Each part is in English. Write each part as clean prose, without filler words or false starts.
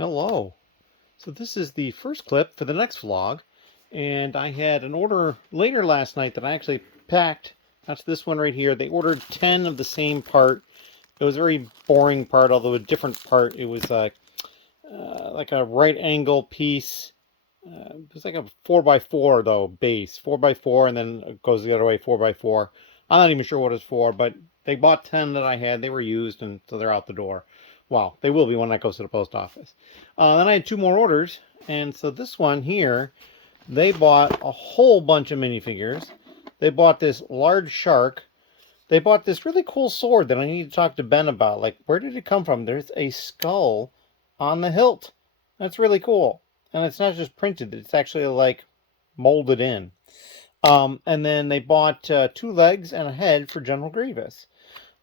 Hello. So this is the first clip for the next vlog, and I had an order later last night that I actually packed. That's this one right here. They ordered 10 of the same part. It was a very boring part, although a different part. It was like a right angle piece. It was like a 4x4 though, base. 4x4, and then it goes the other way, 4x4. I'm not even sure what it's for, but they bought 10 that I had. They were used, and so they're out the door. Well, they will be when that goes to the post office. Then I had 2 more orders, and so this one here, they bought a whole bunch of minifigures. They bought this large shark. They bought this really cool sword that I need to talk to Ben about. Like, where did it come from? There's a skull on the hilt. That's really cool. And it's not just printed, it's actually like molded in. And then they bought 2 legs and a head for General Grievous.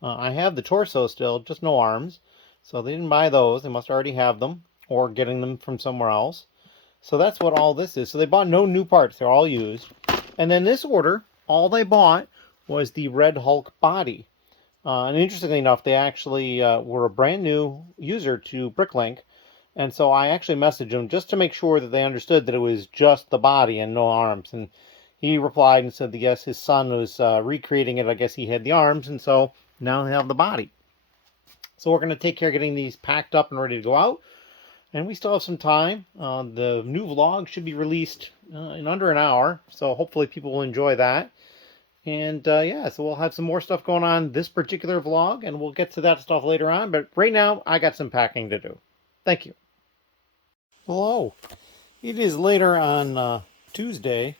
I have the torso still, just no arms. So they didn't buy those. They must already have them or getting them from somewhere else. So that's what all this is. So they bought no new parts. They're all used. And then this order, all they bought was the Red Hulk body. And interestingly enough, they actually were a brand new user to Bricklink. And so I actually messaged him just to make sure that they understood that it was just the body and no arms. And he replied and said that yes, his son was recreating it. I guess he had the arms, and so now they have the body. So we're going to take care of getting these packed up and ready to go out. And we still have some time. The new vlog should be released in under an hour. So hopefully people will enjoy that. And yeah, so we'll have some more stuff going on this particular vlog. And we'll get to that stuff later on. But right now, I got some packing to do. Thank you. Hello. It is later on Tuesday.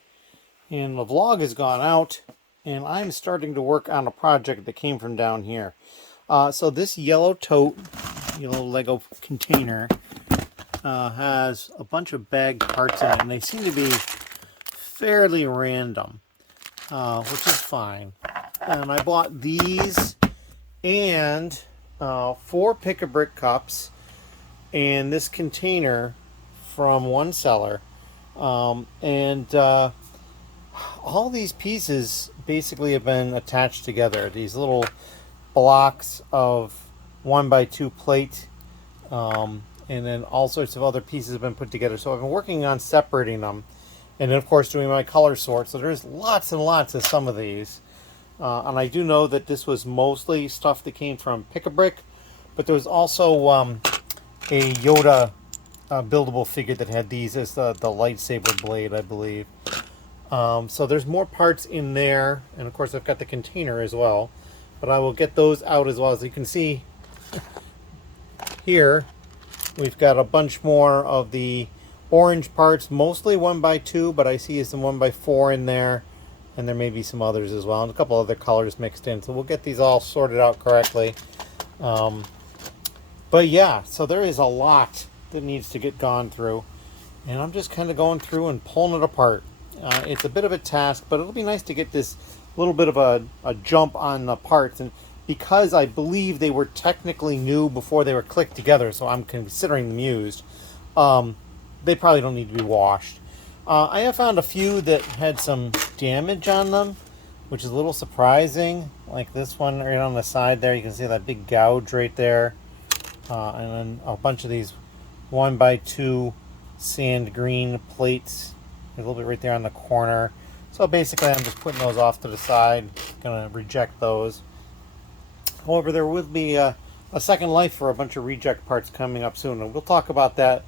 And the vlog has gone out. And I'm starting to work on a project that came from down here. So this yellow tote, yellow Lego container, has a bunch of bag parts in it, and they seem to be fairly random, which is fine. And I bought these and 4 pick-a-brick cups and this container from one seller. And all these pieces basically have been attached together. These little blocks of 1x2 plate, and then all sorts of other pieces have been put together. So I've been working on separating them, and then of course doing my color sort. So there's lots and lots of some of these, and I do know that this was mostly stuff that came from Pick-a-Brick, but there was also a Yoda buildable figure that had these as the lightsaber blade, I believe. So there's more parts in there, and of course I've got the container as well. But I will get those out as well. As you can see here, we've got a bunch more of the orange parts, mostly 1x2, but I see some 1x4 in there, and there may be some others as well, and a couple other colors mixed in. So we'll get these all sorted out correctly. But yeah, so there is a lot that needs to get gone through, and I'm just kind of going through and pulling it apart. It's a bit of a task, but it'll be nice to get this little bit of a jump on the parts, and because I believe they were technically new before they were clicked together, so I'm considering them used, they probably don't need to be washed. I have found a few that had some damage on them, which is a little surprising, like this one right on the side there. You can see that big gouge right there, and then a bunch of these 1x2 sand green plates, a little bit right there on the corner. So basically I'm just putting those off to the side, gonna reject those. However, there will be a second life for a bunch of reject parts coming up soon, and we'll talk about that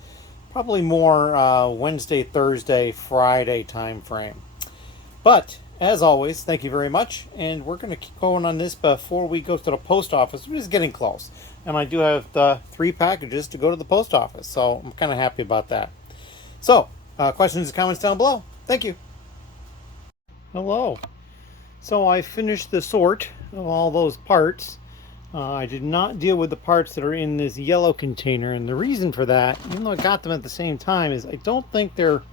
probably more Wednesday, Thursday, Friday time frame. But as always, thank you very much, and we're gonna keep going on this before we go to the post office. We're just getting close, and I do have the 3 packages to go to the post office, so I'm kind of happy about that. So questions and comments down below. Thank you. Hello. So I finished the sort of all those parts. I did not deal with the parts that are in this yellow container, and the reason for that, even though I got them at the same time, is I don't think they're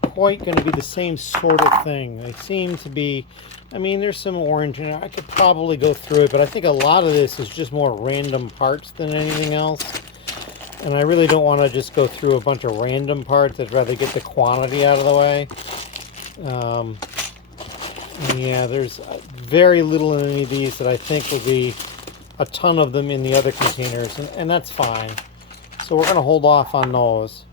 quite going to be the same sort of thing. They seem to be, I mean, there's some orange in it. I could probably go through it, but I think a lot of this is just more random parts than anything else. And I really don't want to just go through a bunch of random parts. I'd rather get the quantity out of the way. Yeah, there's very little in any of these that I think will be a ton of them in the other containers, and that's fine. So we're going to hold off on those.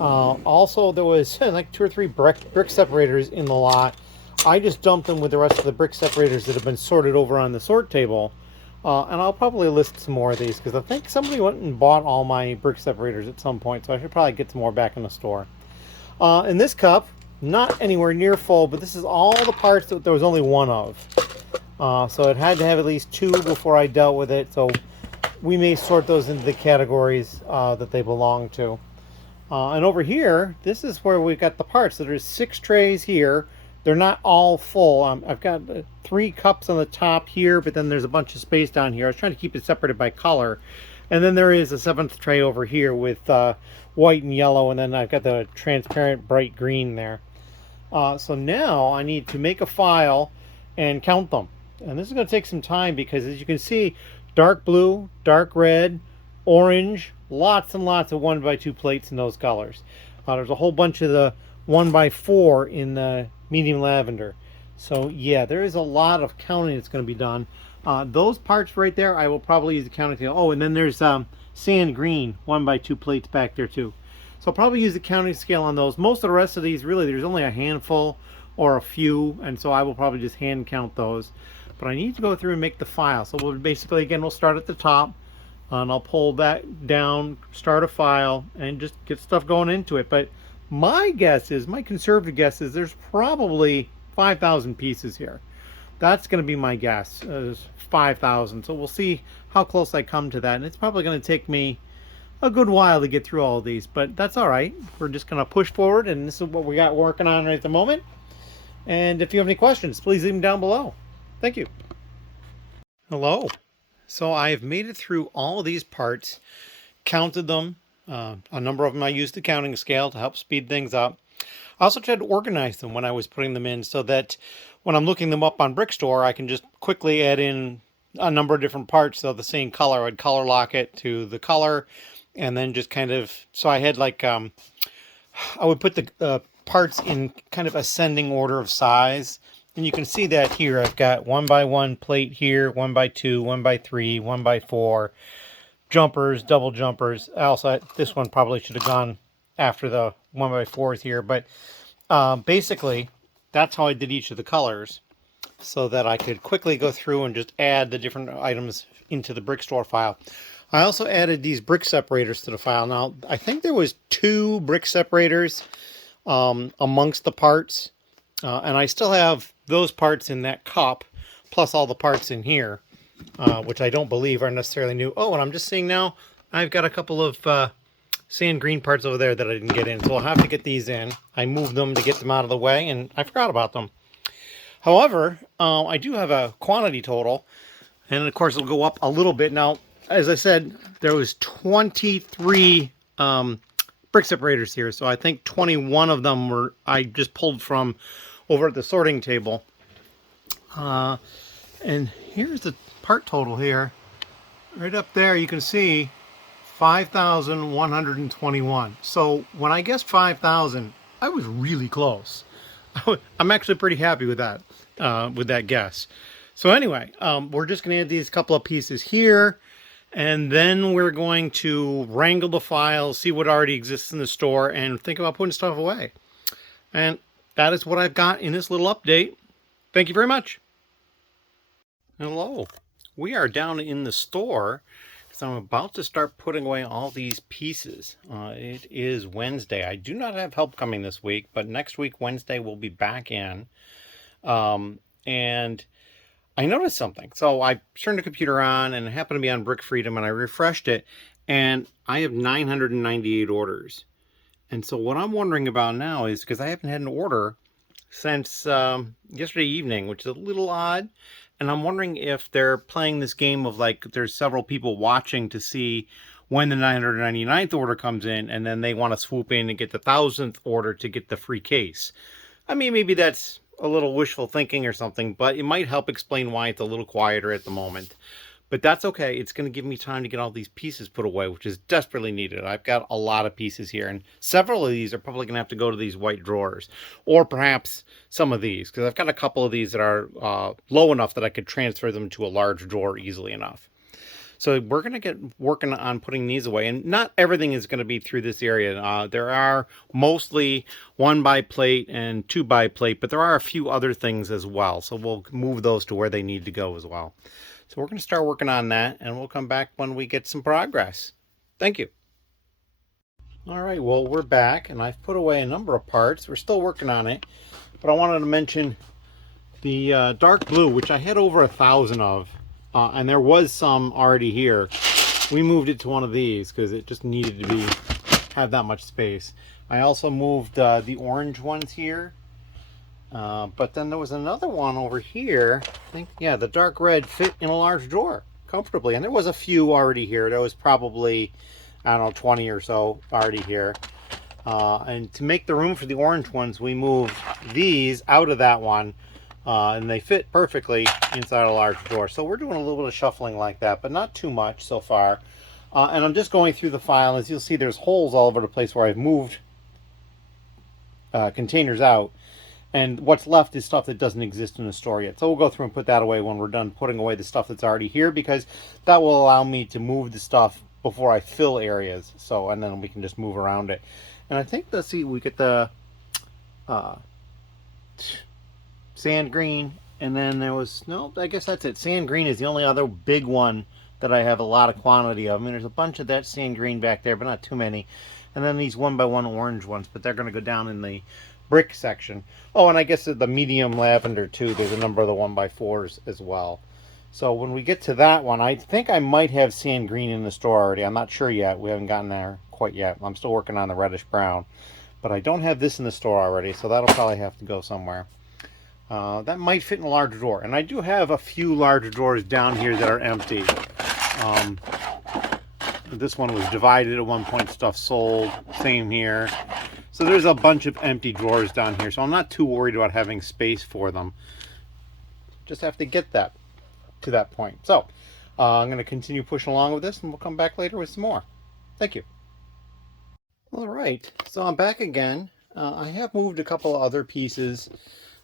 Also, there was like 2 or 3 brick separators in the lot. I just dumped them with the rest of the brick separators that have been sorted over on the sort table. And I'll probably list some more of these because I think somebody went and bought all my brick separators at some point. So I should probably get some more back in the store. In this cup, not anywhere near full, but this is all the parts that there was only one of. So it had to have at least 2 before I dealt with it. So we may sort those into the categories that they belong to. And over here, this is where we've got the parts. So there's 6 trays here. They're not all full. I've got 3 cups on the top here, but then there's a bunch of space down here. I was trying to keep it separated by color. And then there is a 7th tray over here with white and yellow, and then I've got the transparent bright green there. So now I need to make a file and count them. And this is going to take some time because, as you can see, dark blue, dark red, orange, lots and lots of 1x2 plates in those colors. There's a whole bunch of the 1x4 in the medium lavender. So yeah, there is a lot of counting that's going to be done. Those parts right there, I will probably use the counting scale. Oh, and then there's sand green 1x2 plates back there too. So I'll probably use the counting scale on those. Most of the rest of these, really, there's only a handful or a few, and so I will probably just hand count those. But I need to go through and make the file. So we'll basically, again, we'll start at the top, and I'll pull that down, start a file, and just get stuff going into it. But my guess is, my conservative guess is, there's probably 5,000 pieces here. That's going to be my guess, is 5,000. So we'll see how close I come to that. And it's probably going to take me a good while to get through all of these, but that's all right. We're just going to push forward, and this is what we got working on right at the moment. And if you have any questions, please leave them down below. Thank you. Hello. So I've made it through all of these parts, counted them. A number of them I used the counting scale to help speed things up. I also tried to organize them when I was putting them in so that when I'm looking them up on Brickstore, I can just quickly add in a number of different parts of the same color. I'd color lock it to the color, and then just kind of, so I had like, I would put the parts in kind of ascending order of size. And you can see that here. I've got 1x1 plate here, 1x2, 1x3, 1x4, jumpers, double jumpers. Also, this one probably should have gone after the 1x4s here, but basically that's how I did each of the colors so that I could quickly go through and just add the different items into the Brickstore file. I also added these brick separators to the file. Now, I think there was 2 brick separators amongst the parts, and I still have those parts in that cup, plus all the parts in here, which I don't believe are necessarily new. Oh, and I'm just seeing now, I've got a couple of sand green parts over there that I didn't get in, so I'll have to get these in. I moved them to get them out of the way, and I forgot about them. However, I do have a quantity total, and of course it'll go up a little bit. Now, as I said, there was 23 brick separators here, so I think 21 of them were I just pulled from over at the sorting table. And here's the part total here. Right up there you can see 5,121. So when I guessed 5,000, I was really close. I'm actually pretty happy with that guess. So anyway, we're just going to add these couple of pieces here, and then we're going to wrangle the files, see what already exists in the store, and think about putting stuff away. And that is what I've got in this little update. Thank you very much. Hello. We are down in the store because I'm about to start putting away all these pieces. It is Wednesday. I do not have help coming this week, but next week, Wednesday, we'll be back in. And I noticed something. So I turned the computer on, and it happened to be on Brick Freedom, and I refreshed it, and I have 998 orders. And so what I'm wondering about now is, because I haven't had an order since yesterday evening, which is a little odd, and I'm wondering if they're playing this game of like there's several people watching to see when the 999th order comes in, and then they want to swoop in and get the 1,000th order to get the free case. I mean, maybe that's a little wishful thinking or something, but it might help explain why it's a little quieter at the moment. But that's okay. It's going to give me time to get all these pieces put away, which is desperately needed. I've got a lot of pieces here, and several of these are probably going to have to go to these white drawers, or perhaps some of these, because I've got a couple of these that are low enough that I could transfer them to a large drawer easily enough. So we're going to get working on putting these away, and not everything is going to be through this area. There are mostly 1 by plate and 2 by plate, but there are a few other things as well. So we'll move those to where they need to go as well. So we're going to start working on that, and we'll come back when we get some progress. Thank you. All right, well, we're back, and I've put away a number of parts. We're still working on it, but I wanted to mention the dark blue, which I had over 1,000 of. And there was some already here. We moved it to one of these because it just needed to have that much space. I also moved the orange ones here. But then there was another one over here. I think, yeah, the dark red fit in a large drawer comfortably. And there was a few already here. There was probably, I don't know, 20 or so already here. And to make the room for the orange ones, we moved these out of that one. And they fit perfectly inside a large drawer. So we're doing a little bit of shuffling like that, but not too much so far. And I'm just going through the file. As you'll see, there's holes all over the place where I've moved containers out. And what's left is stuff that doesn't exist in the store yet. So we'll go through and put that away when we're done putting away the stuff that's already here, because that will allow me to move the stuff before I fill areas. So, and then we can just move around it. And I think, let's see, we get the sand green, and then there was, no, I guess that's it. Sand green is the only other big one that I have a lot of quantity of. I mean, there's a bunch of that sand green back there, but not too many. And then these 1x1 orange ones, but they're going to go down in the brick section. Oh, and I guess the medium lavender too. There's a number of the 1x4s as well. So when we get to that one, I think I might have sand green in the store already. I'm not sure yet. We haven't gotten there quite yet. I'm still working on the reddish brown. But I don't have this in the store already, so that'll probably have to go somewhere. That might fit in a large drawer. And I do have a few large drawers down here that are empty. This one was divided at one point, stuff sold. Same here. So there's a bunch of empty drawers down here. So I'm not too worried about having space for them. Just have to get that to that point. So I'm going to continue pushing along with this, and we'll come back later with some more. Thank you. All right. So I'm back again. I have moved a couple of other pieces.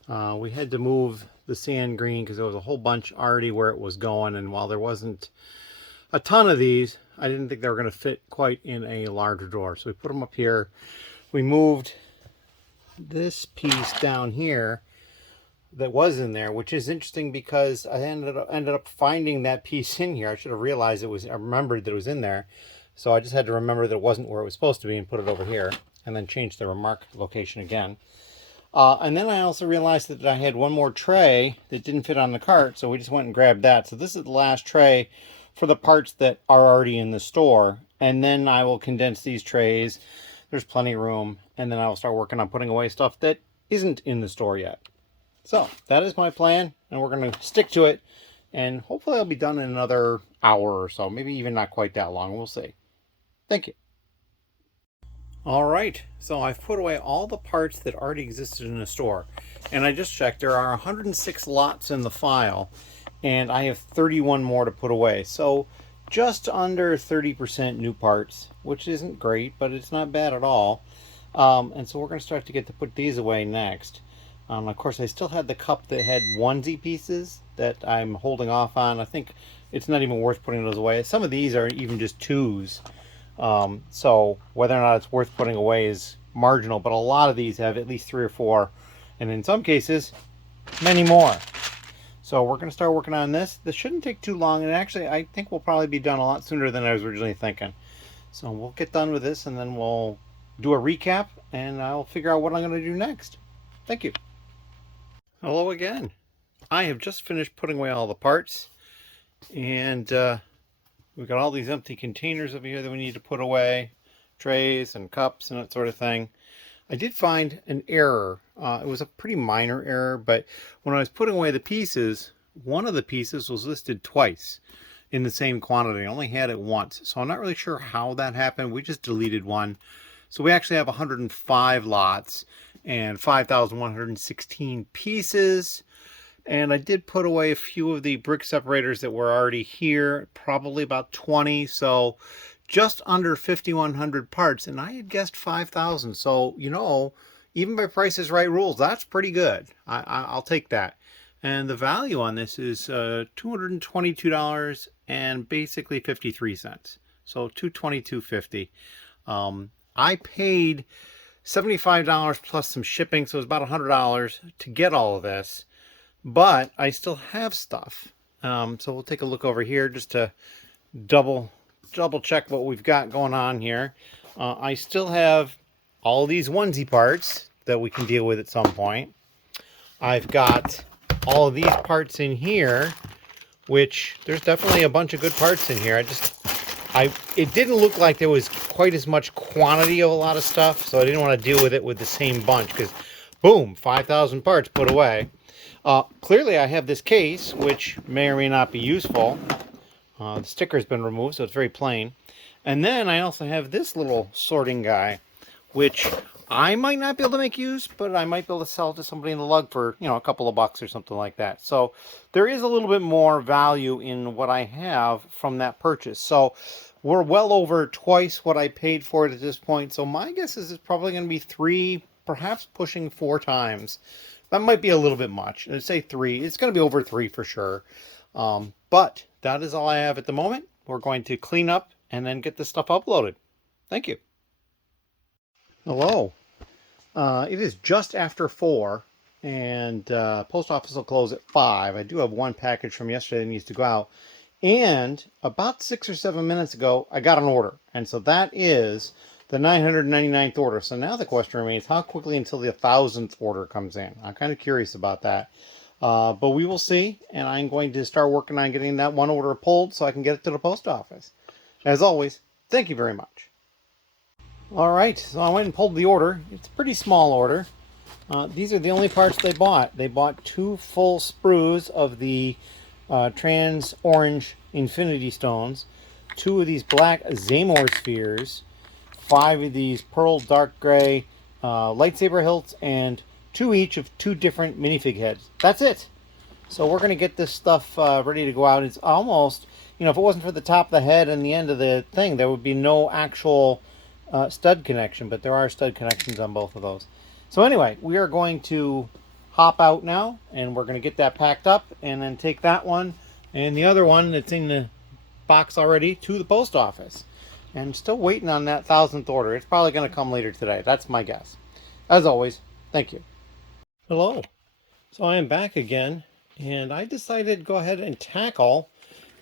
We had to move the sand green because there was a whole bunch already where it was going, and while there wasn't a ton of these, I didn't think they were going to fit quite in a larger drawer. So we put them up here. We moved this piece down here that was in there, which is interesting because I ended up finding that piece in here. I should have realized I remembered that it was in there. So I just had to remember that it wasn't where it was supposed to be and put it over here, and then change the remark location again. And then I also realized that I had one more tray that didn't fit on the cart, so we just went and grabbed that. So this is the last tray for the parts that are already in the store, and then I will condense these trays. There's plenty of room, and then I will start working on putting away stuff that isn't in the store yet. So that is my plan, and we're going to stick to it, and hopefully I'll be done in another hour or so, maybe even not quite that long. We'll see. Thank you. All right, so I've put away all the parts that already existed in the store, and I just checked. There are 106 lots in the file, and I have 31 more to put away. So just under 30% new parts, which isn't great, but it's not bad at all. And so we're going to start to get to put these away next. Of course, I still had the cup that had onesie pieces that I'm holding off on. I think it's not even worth putting those away. Some of these are even just twos. So whether or not it's worth putting away is marginal, but a lot of these have at least 3 or 4, and in some cases, many more. So we're going to start working on this. This shouldn't take too long, and actually I think we'll probably be done a lot sooner than I was originally thinking. So we'll get done with this, and then we'll do a recap, and I'll figure out what I'm going to do next. Thank you. Hello again. I have just finished putting away all the parts, and we've got all these empty containers over here that we need to put away, trays and cups and that sort of thing. I did find an error. It was a pretty minor error, but when I was putting away the pieces, one of the pieces was listed twice in the same quantity. I only had it once, so I'm not really sure how that happened. We just deleted one. So we actually have 105 lots and 5,116 pieces. And I did put away a few of the brick separators that were already here, probably about 20. So just under 5,100 parts, and I had guessed 5,000. So, you know, even by Price is Right rules, that's pretty good. I'll take that. And the value on this is $222 and basically 53 cents. So $222.50. I paid $75 plus some shipping, so it was about $100 to get all of this. But I still have stuff. So we'll take a look over here just to double check what we've got going on here. I still have all these onesie parts that we can deal with at some point. I've got all of these parts in here, which there's definitely a bunch of good parts in here. It didn't look like there was quite as much quantity of a lot of stuff, so I didn't want to deal with it with the same bunch, because boom, 5,000 parts put away. Clearly I have this case, which may or may not be useful. The sticker's been removed, so it's very plain. And then I also have this little sorting guy, which I might not be able to make use, but I might be able to sell to somebody in the lug for, a couple of bucks or something like that. So there is a little bit more value in what I have from that purchase. So we're well over twice what I paid for it at this point. So my guess is it's probably going to be 3, perhaps pushing 4 times. That might be a little bit much. I'd say 3. It's going to be over 3 for sure. But that is all I have at the moment. We're going to clean up and then get this stuff uploaded. Thank you. Hello. It is just after 4, and post office will close at 5. I do have one package from yesterday that needs to go out. And about 6 or 7 minutes ago, I got an order. And so that is the 999th order. So now the question remains, how quickly until the 1,000th order comes in? I'm kind of curious about that. But we will see, and I'm going to start working on getting that one order pulled so I can get it to the post office. As always, thank you very much. All right, so I went and pulled the order. It's a pretty small order. These are the only parts they bought. They bought 2 full sprues of the trans orange infinity stones, 2 of these black Zamor spheres, 5 of these pearl dark gray lightsaber hilts, and 2 each of 2 different minifig heads. That's it. So we're going to get this stuff ready to go out. It's almost, if it wasn't for the top of the head and the end of the thing, there would be no actual stud connection, but there are stud connections on both of those. So anyway, we are going to hop out now, and we're going to get that packed up and then take that one and the other one that's in the box already to the post office. And still waiting on that 1,000th order. It's probably going to come later today. That's my guess. As always, thank you. Hello. So I am back again, and I decided to go ahead and tackle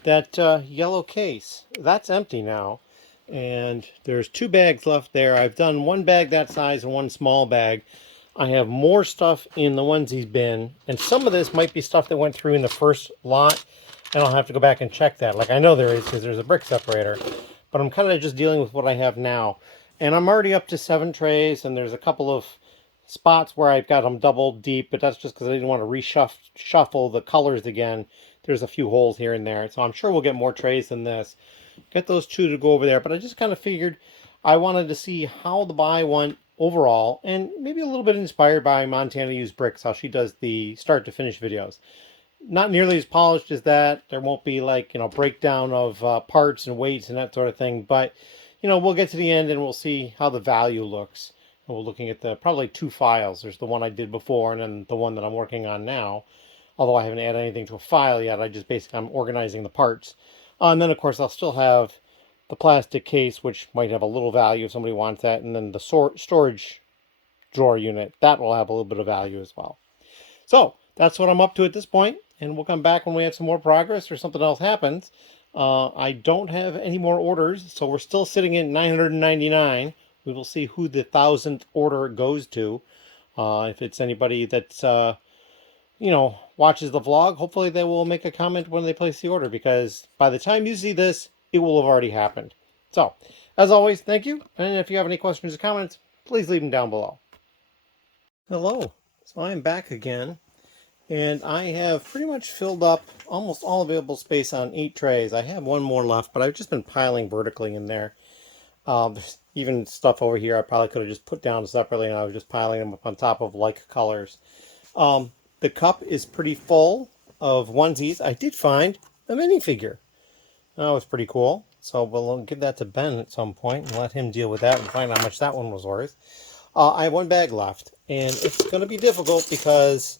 that yellow case. That's empty now. And there's 2 bags left there. I've done 1 bag that size and 1 small bag. I have more stuff in the onesies bin, and some of this might be stuff that went through in the first lot, and I'll have to go back and check that. Like I know there is, because there's a brick separator, but I'm kind of just dealing with what I have now. And I'm already up to 7 trays, and there's a couple of spots where I've got them double deep, but that's just because I didn't want to reshuffle the colors again. There's a few holes here and there, so I'm sure we'll get more trays than this. Get those 2 to go over there, but I just kind of figured I wanted to see how the buy went overall, and maybe a little bit inspired by Montana Used Bricks, how she does the start to finish videos. Not nearly as polished as that. There won't be like, breakdown of parts and weights and that sort of thing, but we'll get to the end and we'll see how the value looks. And we're looking at the probably 2 files. There's the one I did before and then the one that I'm working on now. Although I haven't added anything to a file yet, I'm organizing the parts. And then of course I'll still have the plastic case, which might have a little value if somebody wants that, and then the storage drawer unit, that will have a little bit of value as well. So that's what I'm up to at this point, and we'll come back when we have some more progress or something else happens. I don't have any more orders, so we're still sitting at 999. We will see who the 1,000th order goes to. If it's anybody that's watches the vlog, hopefully they will make a comment when they place the order, because by the time you see this, it will have already happened. So, as always, thank you. And if you have any questions or comments, please leave them down below. Hello. So I'm back again, and I have pretty much filled up almost all available space on 8 trays. I have 1 more left, but I've just been piling vertically in there. There's even stuff over here I probably could have just put down separately, and I was just piling them up on top of like colors. The cup is pretty full of onesies. I did find a minifigure. That was pretty cool. So we'll give that to Ben at some point and let him deal with that and find out how much that one was worth. I have 1 bag left, And it's going to be difficult because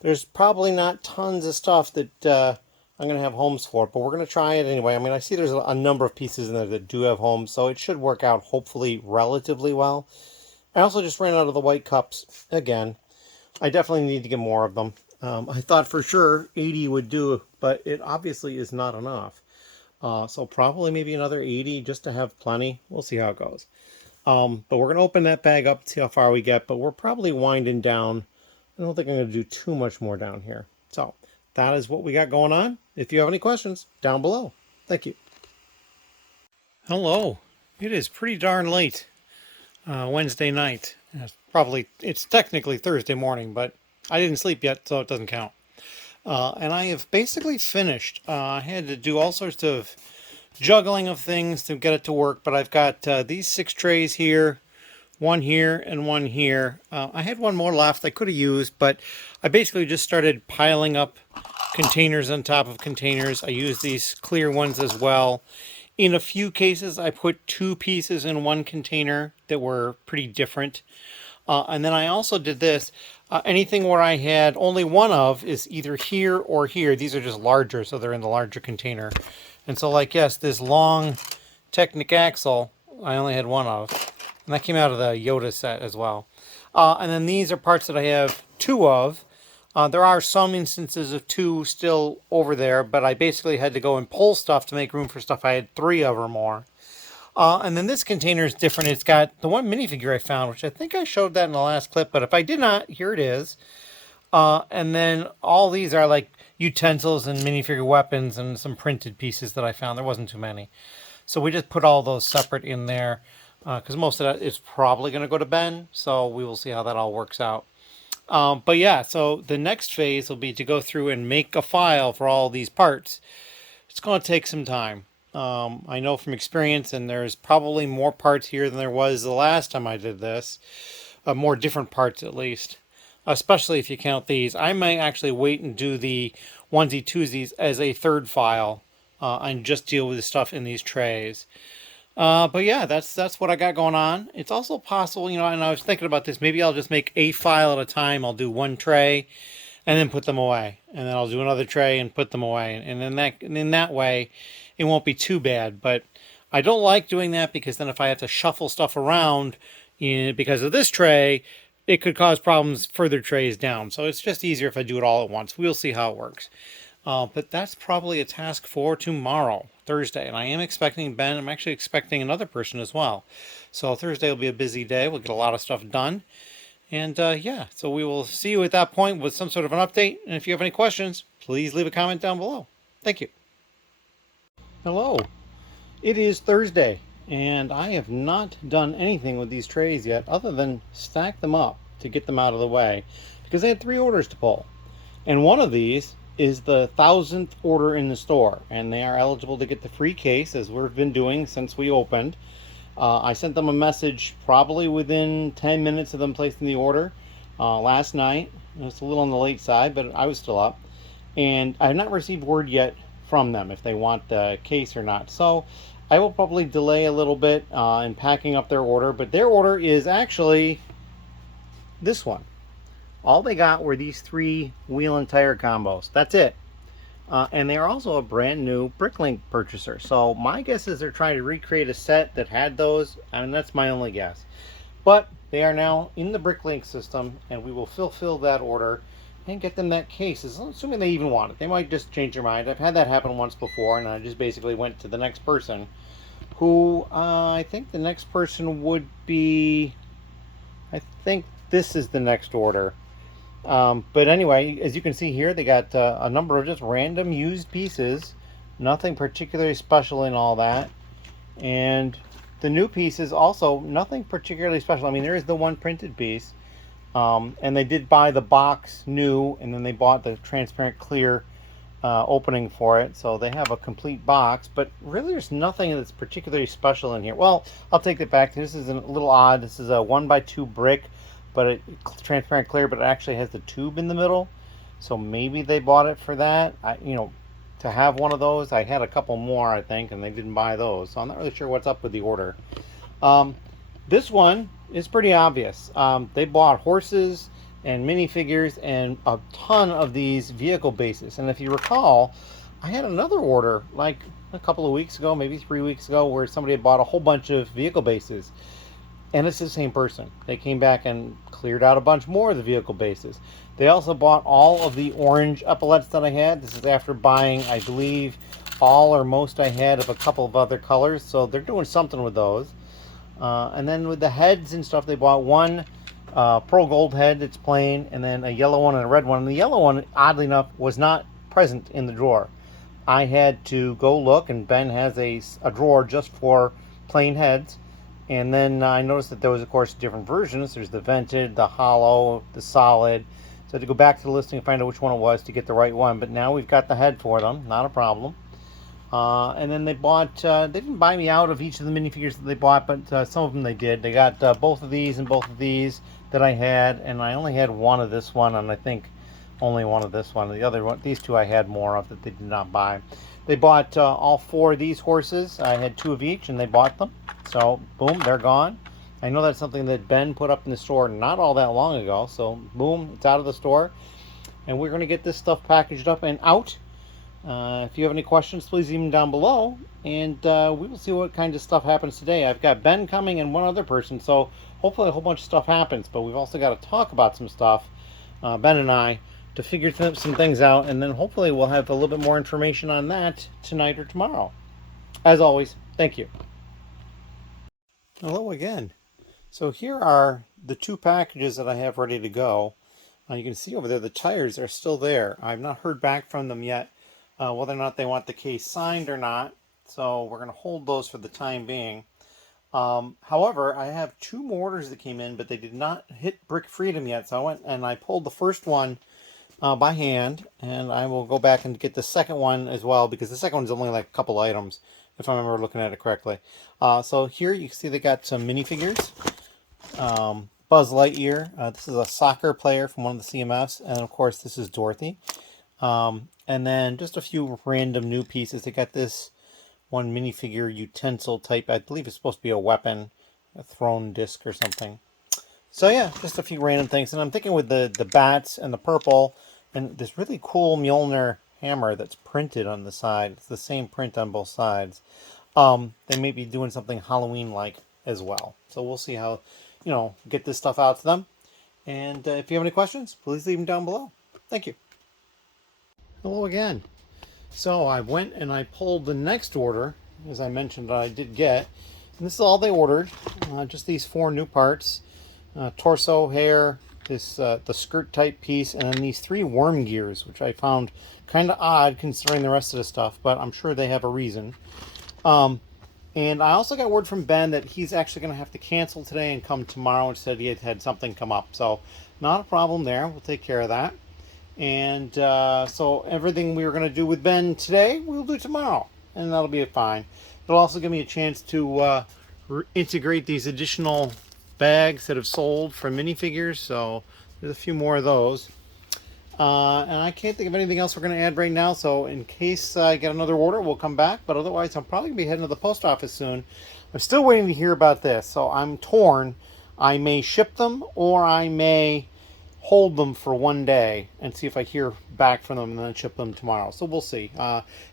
there's probably not tons of stuff that I'm going to have homes for, but we're going to try it anyway. I mean, I see there's a number of pieces in there that do have homes, so it should work out hopefully relatively well. I also just ran out of the white cups again. I definitely need to get more of them. I thought for sure 80 would do, but it obviously is not enough. So probably maybe another 80 just to have plenty. We'll see how it goes. But we're going to open that bag up and see how far we get, but we're probably winding down. I don't think I'm going to do too much more down here. So that is what we got going on. If you have any questions, down below. Thank you. Hello. It is pretty darn late Wednesday night. It's technically Thursday morning, but I didn't sleep yet, so it doesn't count. And I have basically finished. I had to do all sorts of juggling of things to get it to work, but I've got these 6 trays here, one here, and one here. I had one more left I could have used, but I basically just started piling up containers on top of containers. I used these clear ones as well. In a few cases, I put 2 pieces in one container that were pretty different. And then I also did this. Anything where I had only one of is either here or here. These are just larger, so they're in the larger container. And so, like, yes, this long Technic axle, I only had one of. And that came out of the Yoda set as well. And then these are parts that I have 2 of. There are some instances of 2 still over there, but I basically had to go and pull stuff to make room for stuff I had 3 of or more. And then this container is different. It's got the one minifigure I found, which I think I showed that in the last clip, but if I did not, here it is. And then all these are like utensils and minifigure weapons and some printed pieces that I found. There wasn't too many. So we just put all those separate in there because most of that is probably going to go to Ben. So we will see how that all works out. But yeah, so the next phase will be to go through and make a file for all these parts. It's going to take some time. I know from experience, and there's probably more parts here than there was the last time I did this. More different parts at least. Especially if you count these. I might actually wait and do the onesie twosies as a third file and just deal with the stuff in these trays. But yeah, that's what I got going on. It's also possible, you know, and I was thinking about this, maybe I'll just make a file at a time. I'll do one tray and then put them away. And then I'll do another tray and put them away. And then in that way, it won't be too bad. But I don't like doing that because then if I have to shuffle stuff around because of this tray, it could cause problems further trays down. So it's just easier if I do it all at once. We'll see how it works. But that's probably a task for tomorrow, Thursday. And I am expecting Ben. I'm actually expecting another person as well. So Thursday will be a busy day. We'll get a lot of stuff done. And yeah, so we will see you at that point with some sort of an update. And if you have any questions, please leave a comment down below. Thank you. Hello. It is Thursday. And I have not done anything with these trays yet other than stack them up to get them out of the way. Because I had 3 orders to pull. And one of these is the 1,000th order in the store, and they are eligible to get the free case as we've been doing since we opened. I sent them a message probably within 10 minutes of them placing the order last night. It's a little on the late side, but I was still up, and I have not received word yet from them if they want the case or not. So I will probably delay a little bit in packing up their order, but their order is actually this one. All they got were these 3 wheel and tire combos. That's it. And they are also a brand new Bricklink purchaser. So my guess is they're trying to recreate a set that had those. I mean, that's my only guess. But they are now in the Bricklink system, and we will fulfill that order and get them that case, assuming they even want it. They might just change their mind. I've had that happen once before, and I just basically went to the next person, who I think the next person would be, I think this is the next order. But anyway, as you can see here, they got a number of just random used pieces. Nothing particularly special in all that. And the new pieces also, nothing particularly special. I mean, there is the one printed piece. And they did buy the box new, and then they bought the transparent clear opening for it. So they have a complete box. But really, there's nothing that's particularly special in here. Well, I'll take that back. This is a little odd. This is a 1x2 brick, but it's transparent clear, but it actually has the tube in the middle. So maybe they bought it for that. To have one of those. I had a couple more, I think, and they didn't buy those. So I'm not really sure what's up with the order. This one It's pretty obvious. They bought horses and minifigures and a ton of these vehicle bases. And if you recall, I had another order like a couple of weeks ago, maybe 3 weeks ago, where somebody had bought a whole bunch of vehicle bases. And it's the same person. They came back and cleared out a bunch more of the vehicle bases. They also bought all of the orange epaulets that I had. This is after buying, I believe, all or most I had of a couple of other colors. So they're doing something with those. And then with the heads and stuff, they bought one pearl gold head that's plain, and then a yellow one and a red one. And the yellow one, oddly enough, was not present in the drawer. I had to go look, and Ben has a drawer just for plain heads. And then I noticed that there was, of course, different versions. There's the vented, the hollow, the solid. So I had to go back to the listing and find out which one it was to get the right one. But now we've got the head for them, not a problem. And then they bought, they didn't buy me out of each of the minifigures that they bought, but some of them they did. They got both of these and both of these that I had, and I only had one of this one, and I think only one of this one. The other one, these two I had more of that they did not buy. They bought all four of these horses. I had two of each, and they bought them. So, boom, they're gone. I know that's something that Ben put up in the store not all that long ago. So, boom, it's out of the store. And we're going to get this stuff packaged up and out. If you have any questions, please leave them down below, and we will see what kind of stuff happens today. I've got Ben coming and one other person, so hopefully a whole bunch of stuff happens, but we've also got to talk about some stuff, Ben and I, to figure some things out, and then hopefully we'll have a little bit more information on that tonight or tomorrow. As always, thank you. Hello again. So here are the two packages that I have ready to go. You can see over there the tires are still there. I've not heard back from them yet. Whether or not they want the case signed or not. So we're going to hold those for the time being. However, I have two more orders that came in, but they did not hit Brick Freedom yet. So I went and I pulled the first one by hand, and I will go back and get the second one as well, because the second one's only like a couple items, if I remember looking at it correctly. So here you can see they got some minifigures. Buzz Lightyear. This is a soccer player from one of the CMFs, and of course this is Dorothy. And then just a few random new pieces. They got this one minifigure utensil type. I believe it's supposed to be a weapon, a thrown disc or something. So yeah, just a few random things. And I'm thinking with the bats and the purple and this really cool Mjolnir hammer that's printed on the side. It's the same print on both sides. They may be doing something Halloween-like as well. So we'll see how, get this stuff out to them. And if you have any questions, please leave them down below. Thank you. Hello again. So I went and I pulled the next order, as I mentioned I did get. And this is all they ordered. Just these four new parts. Torso, hair, this the skirt type piece, and then these three worm gears, which I found kind of odd considering the rest of the stuff, but I'm sure they have a reason. And I also got word from Ben that he's actually going to have to cancel today and come tomorrow. Instead, he had something come up. So not a problem there. We'll take care of that. And so everything we were going to do with Ben today, we'll do tomorrow. And that'll be fine. It'll also give me a chance to integrate these additional bags that have sold for minifigures. So there's a few more of those. And I can't think of anything else we're going to add right now. So in case I get another order, we'll come back. But otherwise, I'm probably going to be heading to the post office soon. I'm still waiting to hear about this. So I'm torn. I may ship them, or I may hold them for one day and see if I hear back from them and then ship them tomorrow. So we'll see.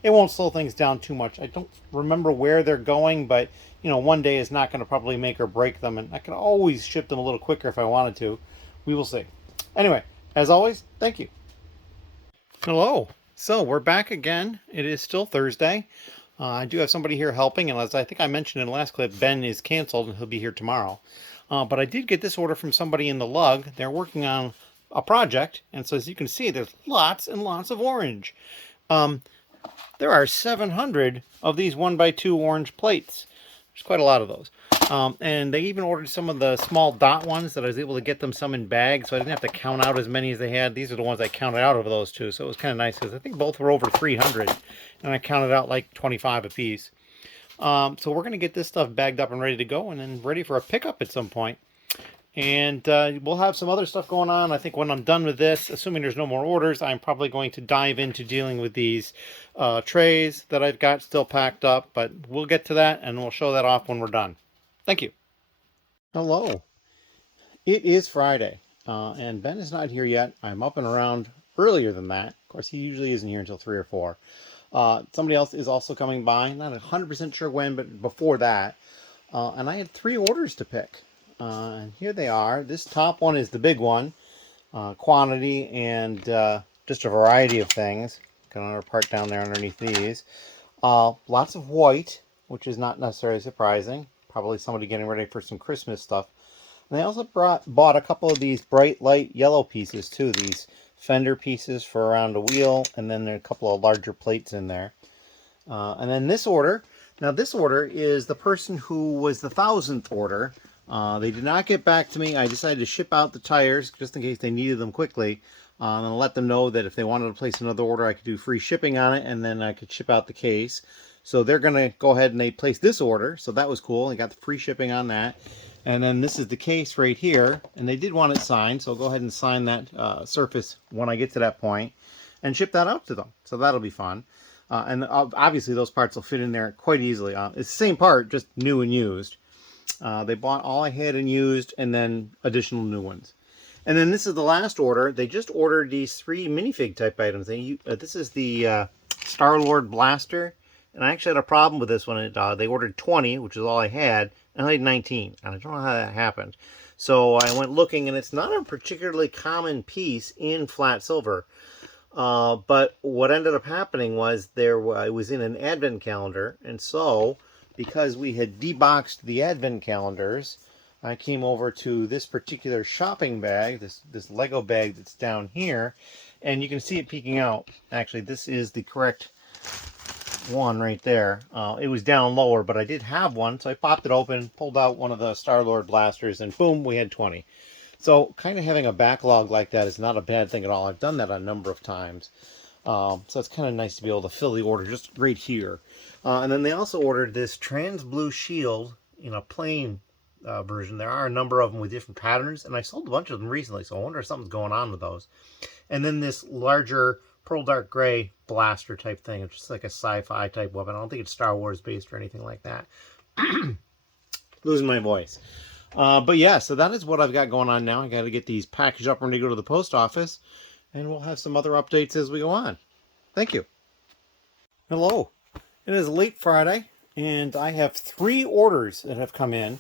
It won't slow things down too much. I don't remember where they're going, but one day is not going to probably make or break them, and I can always ship them a little quicker if I wanted to. We will see. Anyway, as always, thank you. Hello. So we're back again. It is still Thursday. I do have somebody here helping, and as I think I mentioned in the last clip, Ben is canceled and he'll be here tomorrow. But I did get this order from somebody in the lug. They're working on a project, and so as you can see, there's lots and lots of orange. There are 700 of these 1x2 orange plates. There's quite a lot of those. And they even ordered some of the small dot ones that I was able to get them some in bags, so I didn't have to count out as many as they had. These are the ones I counted out of those two, so it was kind of nice because I think both were over 300, and I counted out like 25 a piece. So we're going to get this stuff bagged up and ready to go, and then ready for a pickup at some point. And we'll have some other stuff going on. I think when I'm done with this, assuming there's no more orders, I'm probably going to dive into dealing with these trays that I've got still packed up. But we'll get to that, and we'll show that off when we're done. Thank you. Hello. It is Friday, and Ben is not here yet. I'm up and around earlier than that. Of course, he usually isn't here until 3 or 4. Somebody else is also coming by. Not 100% sure when, but before that. And I had 3 orders to pick. And here they are. This top one is the big one. Quantity and just a variety of things. Got another part down there underneath these. Lots of white, which is not necessarily surprising. Probably somebody getting ready for some Christmas stuff. And they also bought a couple of these bright light yellow pieces too. These fender pieces for around a wheel, and then there are a couple of larger plates in there. And then this order. Now this order is the person who was the 1,000th order. They did not get back to me. I decided to ship out the tires just in case they needed them quickly. And let them know that if they wanted to place another order, I could do free shipping on it, and then I could ship out the case. So they're going to go ahead and they placed this order. So that was cool. I got the free shipping on that. And then this is the case right here. And they did want it signed. So I'll go ahead and sign that surface when I get to that point and ship that out to them. So that'll be fun. And obviously those parts will fit in there quite easily. It's the same part, just new and used. They bought all I had and used, and then additional new ones. And then this is the last order. They just ordered these 3 minifig type items. This is the Star-Lord Blaster. And I actually had a problem with this one. They ordered 20, which is all I had, and I had 19. And I don't know how that happened. So I went looking, and it's not a particularly common piece in flat silver. But what ended up happening was I was in an advent calendar, and so because we had deboxed the advent calendars, I came over to this particular shopping bag, this Lego bag that's down here, and you can see it peeking out. Actually, this is the correct one right there. It was down lower, but I did have one, so I popped it open, pulled out one of the Star-Lord blasters, and boom, we had 20. So kind of having a backlog like that is not a bad thing at all. I've done that a number of times. So it's kind of nice to be able to fill the order just right here. And then they also ordered this trans blue shield in a plain version. There are a number of them with different patterns, and I sold a bunch of them recently, so I wonder if something's going on with those. And then this larger pearl dark gray blaster type thing. It's just like a sci-fi type weapon. I don't think it's Star Wars based or anything like that. Losing my voice. But yeah, so that is what I've got going on now. I got to get these packaged up and ready to go to the post office, and we'll have some other updates as we go on. Thank you. Hello. It is late Friday, and I have 3 orders that have come in.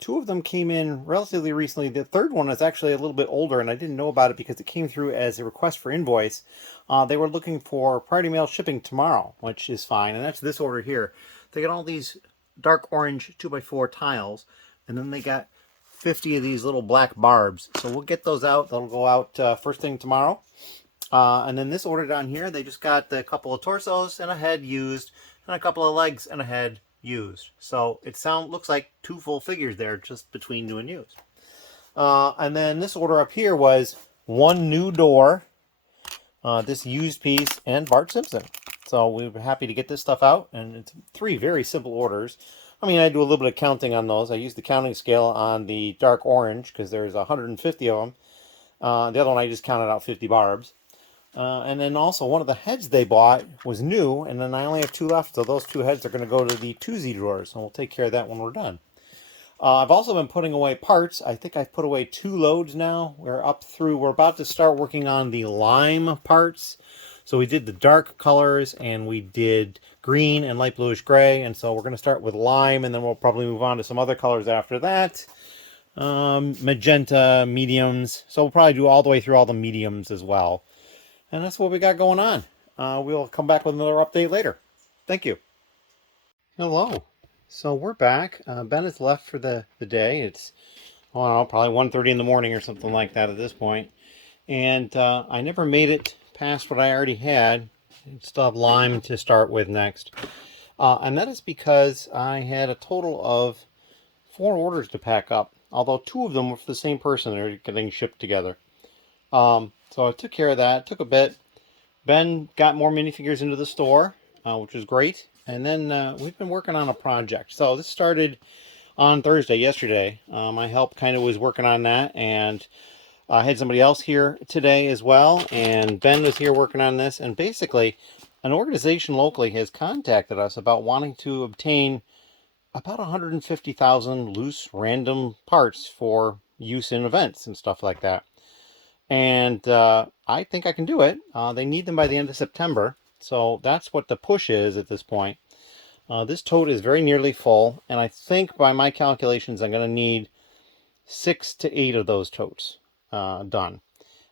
2 of them came in relatively recently. The third one is actually a little bit older, and I didn't know about it because it came through as a request for invoice. They were looking for priority mail shipping tomorrow, which is fine, and that's this order here. They got all these dark orange 2x4 tiles, and then they got 50 of these little black barbs. So we'll get those out. They'll go out first thing tomorrow. And then this order down here, they just got a couple of torsos and a head used, and a couple of legs and a head used. So it looks like 2 full figures there just between new and used. And then this order up here was 1 new door, this used piece, and Bart Simpson. So we were happy to get this stuff out, and it's 3 very simple orders. I mean, I do a little bit of counting on those. I used the counting scale on the dark orange because there's 150 of them. The other one I just counted out 50 barbs. And then also one of the heads they bought was new, and then I only have 2 left, so those 2 heads are going to go to the 2Z drawers, and we'll take care of that when we're done. I've also been putting away parts. I think I've put away 2 loads now. We're about to start working on the lime parts. So we did the dark colors, and we did green and light bluish gray, and so we're going to start with lime, and then we'll probably move on to some other colors after that. Magenta, mediums. So we'll probably do all the way through all the mediums as well. And that's what we got going on. We'll come back with another update later. Thank you. Hello. So we're back. Ben has left for the day. It's, I don't know, probably 1:30 in the morning or something like that at this point. And I never made it past what I already had. I still have lime to start with next. And that is because I had a total of 4 orders to pack up. Although 2 of them were for the same person. They're getting shipped together. So I took care of that. It took a bit. Ben got more minifigures into the store, which was great. And then we've been working on a project. So this started on Thursday, yesterday. My help kind of was working on that, and I had somebody else here today as well. And Ben was here working on this. And basically, an organization locally has contacted us about wanting to obtain about 150,000 loose random parts for use in events and stuff like that. And I think I can do it. They need them by the end of September, so that's what the push is at this point. This tote is very nearly full, and I think by my calculations I'm going to need 6 to 8 of those totes done.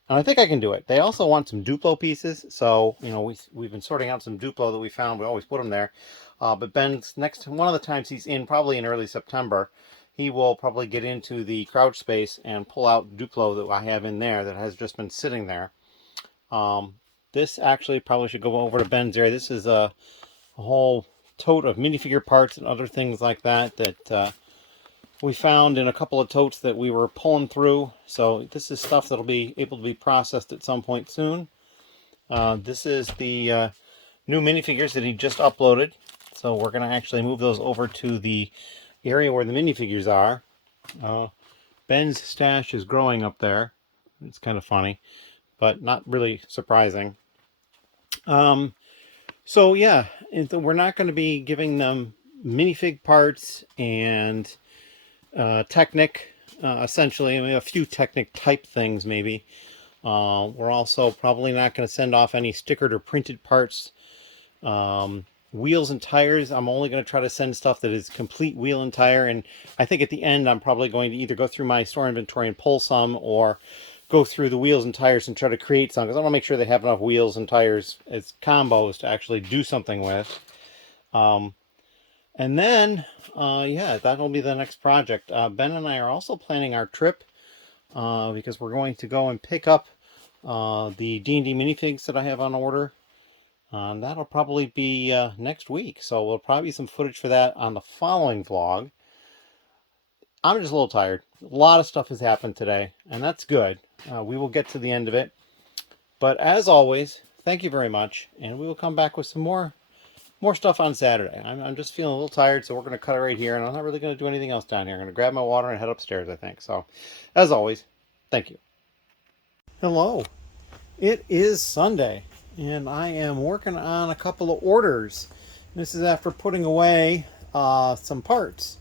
And I think I can do it. They also want some Duplo pieces, so you know we've been sorting out some Duplo that we found. We always put them there. But Ben's one of the times he's in, probably in early September, he will probably get into the crouch space and pull out Duplo that I have in there that has just been sitting there. This actually probably should go over to Ben's area. This is a whole tote of minifigure parts and other things like that that we found in a couple of totes that we were pulling through. So this is stuff that'll be able to be processed at some point soon. This is the new minifigures that he just uploaded. So we're going to actually move those over to the area where the minifigures are. Ben's stash is growing up there. It's kind of funny, but not really surprising. So yeah, we're not going to be giving them minifig parts and Technic, essentially. I mean, a few Technic type things maybe. We're also probably not going to send off any stickered or printed parts. Wheels and tires, I'm only going to try to send stuff that is complete wheel and tire, and I think at the end I'm probably going to either go through my store inventory and pull some, or go through the wheels and tires and try to create some, because I want to make sure they have enough wheels and tires as combos to actually do something with. And then, yeah, that'll be the next project. Ben and I are also planning our trip, because we're going to go and pick up the D&D minifigs that I have on order. That'll probably be next week, so we'll probably be some footage for that on the following vlog. I'm just a little tired. A lot of stuff has happened today, and that's good. We will get to the end of it. But as always, thank you very much, and we will come back with some more stuff on Saturday. I'm just feeling a little tired, so we're going to cut it right here, and I'm not really going to do anything else down here. I'm going to grab my water and head upstairs, I think. So, as always, thank you. Hello. It is Sunday, and I am working on a couple of orders. This is after putting away some parts.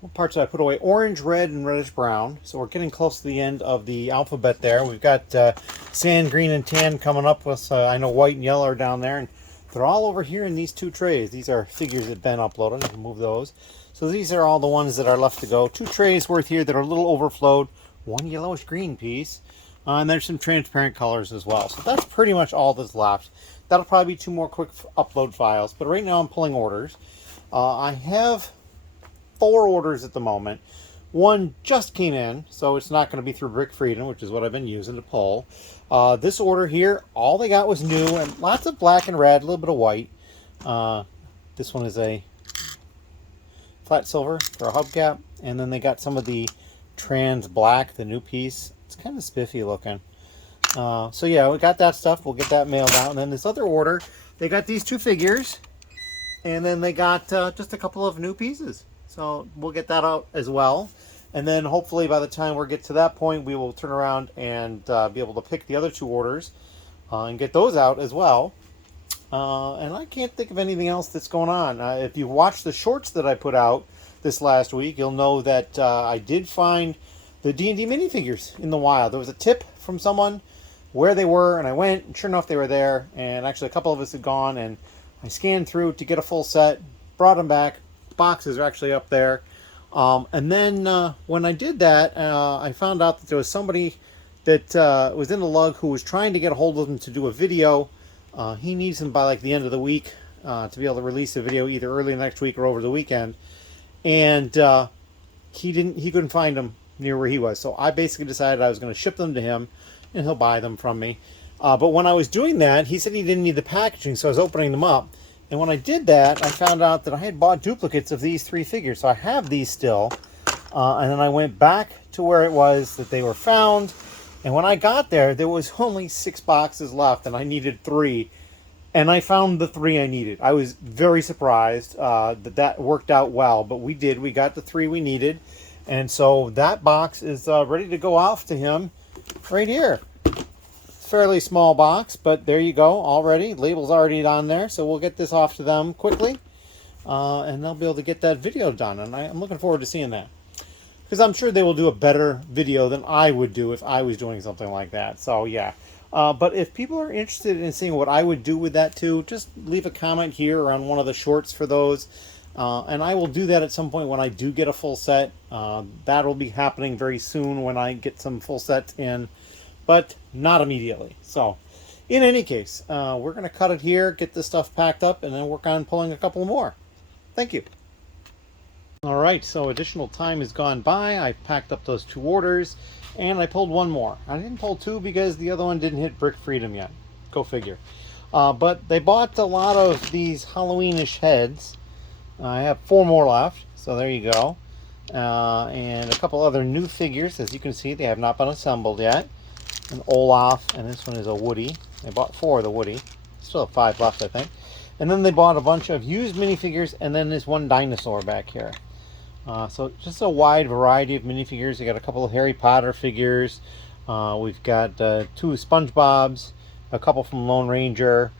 What parts did I put away? Orange, red, and reddish brown. So we're getting close to the end of the alphabet there. We've got sand, green, and tan coming up with, I know white and yellow are down there, and they're all over here in these two trays. These are figures that Ben uploaded. I can move those. So these are all the ones that are left to go. 2 trays worth here that are a little overflowed. 1 yellowish green piece. And there's some transparent colors as well. So that's pretty much all that's left. That'll probably be 2 more quick upload files. But right now I'm pulling orders. I have 4 orders at the moment. 1 just came in, so it's not going to be through Brick Freedom, which is what I've been using to pull. This order here, all they got was new, and lots of black and red, a little bit of white. This one is a flat silver for a hubcap, and then they got some of the trans black, the new piece. It's kind of spiffy looking. So yeah, we got that stuff. We'll get that mailed out. And then this other order, they got these 2 figures, and then they got just a couple of new pieces. So we'll get that out as well. And then hopefully by the time we get to that point, we will turn around and be able to pick the other 2 orders and get those out as well. And I can't think of anything else that's going on. If you watched the shorts that I put out this last week, you'll know that I did find the D&D minifigures in the wild. There was a tip from someone where they were, and I went, and sure enough they were there. And actually a couple of us had gone, and I scanned through to get a full set, brought them back. Boxes are actually up there. And then when I did that, I found out that there was somebody that was in the lug who was trying to get a hold of them to do a video. He needs them by like the end of the week to be able to release a video either early next week or over the weekend. And he couldn't find them near where he was. So I basically decided I was going to ship them to him, and he'll buy them from me. But when I was doing that, he said he didn't need the packaging, so I was opening them up. And when I did that, I found out that I had bought duplicates of these 3 figures. So I have these still. And then I went back to where it was that they were found. And when I got there, there was only 6 boxes left, and I needed 3. And I found the 3 I needed. I was very surprised that worked out well. But we did. We got the 3 we needed. And so that box is ready to go off to him right here. Fairly small box, but there you go already. Label's already on there, so we'll get this off to them quickly. And they'll be able to get that video done. And I'm looking forward to seeing that. because I'm sure they will do a better video than I would do if I was doing something like that. So yeah. But if people are interested in seeing what I would do with that too, just leave a comment here on one of the shorts for those. And I will do that at some point when I do get a full set. That'll be happening very soon when I get some full sets in, but not immediately. So in any case, we're going to cut it here, get this stuff packed up, and then work on pulling a couple more. Thank you. All right, so additional time has gone by. I've packed up those 2 orders, and I pulled 1 more. I didn't pull 2 because the other one didn't hit Brick Freedom yet. Go figure. But they bought a lot of these Halloweenish heads. I have 4 more left, so there you go. And a couple other new figures. As you can see, they have not been assembled yet. An Olaf, and this one is a Woody. They bought 4 of the Woody. Still have 5 left, I think. And then they bought a bunch of used minifigures, and then this one dinosaur back here. So just a wide variety of minifigures. They got a couple of Harry Potter figures. We've got 2 SpongeBobs, a couple from Lone Ranger,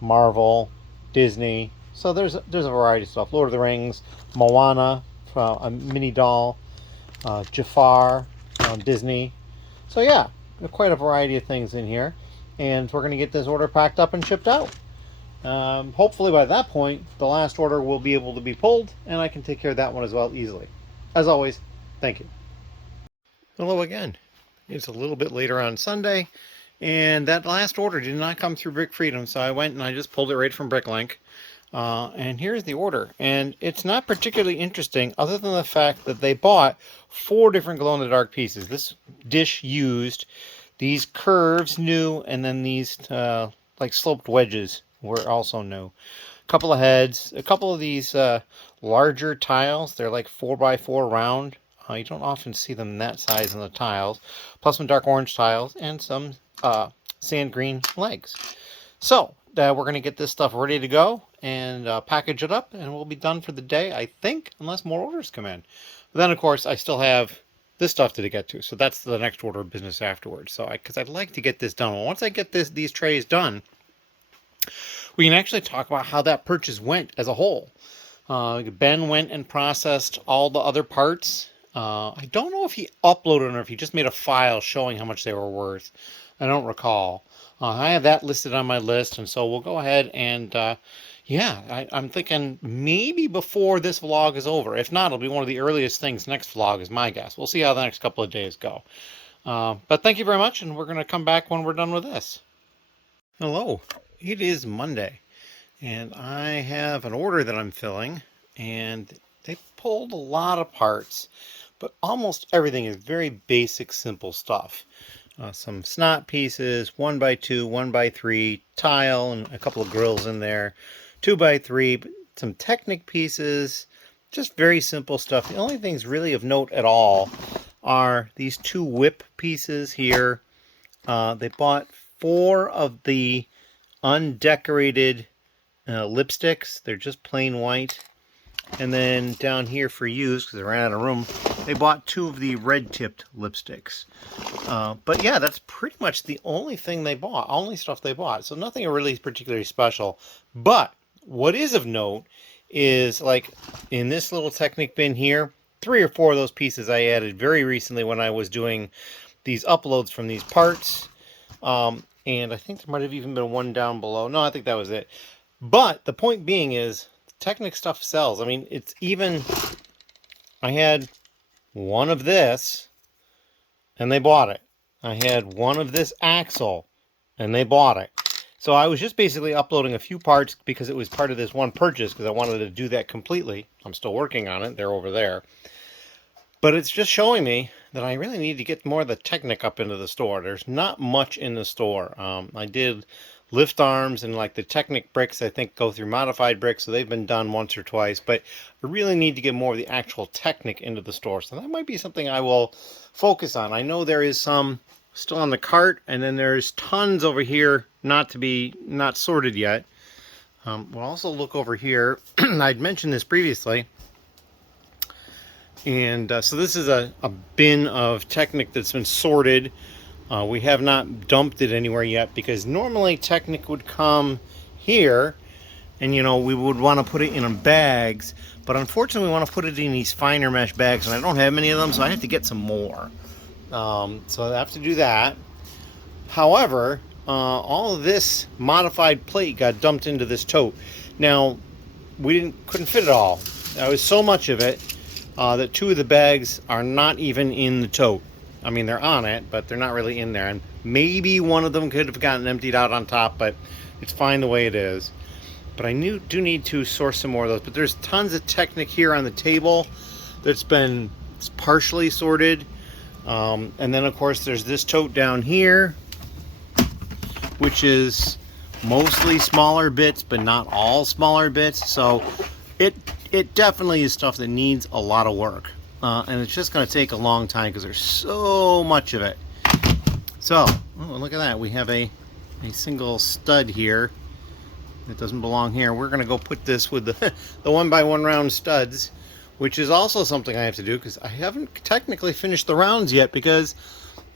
Marvel, Disney. So there's a variety of stuff. Lord of the Rings, Moana, from a mini doll, Jafar, Disney. So yeah, quite a variety of things in here. And we're going to get this order packed up and shipped out. Hopefully by that point, the last order will be able to be pulled, and I can take care of that one as well easily. As always, thank you. Hello again. It's a little bit later on Sunday, and that last order did not come through Brick Freedom, so I went and I just pulled it right from Bricklink. And here's the order, and it's not particularly interesting other than the fact that they bought 4 different glow-in-the-dark pieces. This dish used, these curves new, and then these like sloped wedges were also new. A couple of heads, a couple of these larger tiles. They're like 4x4 round. You don't often see them that size in the tiles. Plus some dark orange tiles and some sand green legs. So we're going to get this stuff ready to go and package it up, and we'll be done for the day, I think, unless more orders come in. But then, of course, I still have this stuff to get to, so that's the next order of business afterwards. So because I'd like to get this done. Well, once I get these trays done, we can actually talk about how that purchase went as a whole. Ben went and processed all the other parts. I don't know if he uploaded or if he just made a file showing how much they were worth. I don't recall. I have that listed on my list, and so we'll go ahead and yeah, I'm thinking maybe before this vlog is over. If not, it'll be one of the earliest things next vlog is my guess. We'll see how the next couple of days go. But thank you very much, and we're going to come back when we're done with this. Hello. It is Monday, and I have an order that I'm filling, and they pulled a lot of parts, but almost everything is very basic, simple stuff. Some snot pieces, 1x2, 1x3, tile, and a couple of grills in there, 2x3, some Technic pieces, just very simple stuff. The only things really of note at all are these 2 whip pieces here. They bought 4 of the undecorated lipsticks. They're just plain white. And then down here for use, because they ran out of room, they bought 2 of the red-tipped lipsticks. But yeah, that's pretty much the only thing they bought, only stuff they bought. So nothing really particularly special. But what is of note is, like, in this little Technic bin here, 3 or 4 of those pieces I added very recently when I was doing these uploads from these parts. And I think there might have even been one down below. No, I think that was it. But the point being is, Technic stuff sells. I mean, it's even... I had one of this, and they bought it. I had one of this axle, and they bought it. So I was just basically uploading a few parts because it was part of this one purchase, because I wanted to do that completely. I'm still working on it. They're over there. But it's just showing me that I really need to get more of the Technic up into the store. There's not much in the store. I did lift arms, and like the Technic bricks, I think, go through modified bricks, so they've been done once or twice. But I really need to get more of the actual Technic into the store. So that might be something I will focus on. I know there is some still on the cart, and then there's tons over here not sorted yet. We'll also look over here. I'd mentioned this previously. And so this is a bin of Technic that's been sorted. We have not dumped it anywhere yet, because normally Technic would come here And you know, we would want to put it in bags, but unfortunately we want to put it in these finer mesh bags, and I don't have many of them, so I have to get some more. So I have to do that. However, all of this modified plate got dumped into this tote. Now, we couldn't fit it all. There was so much of it that 2 of the bags are not even in the tote. I mean, they're on it, but they're not really in there. And maybe one of them could have gotten emptied out on top, but it's fine the way it is. But I do need to source some more of those. But there's tons of Technic here on the table that's been partially sorted. And then, of course, there's this tote down here, which is mostly smaller bits, but not all smaller bits. So it definitely is stuff that needs a lot of work. And it's just going to take a long time because there's so much of it. So, oh, look at that. We have a single stud here that doesn't belong here. We're going to go put this with the 1x1 round studs, which is also something I have to do because I haven't technically finished the rounds yet because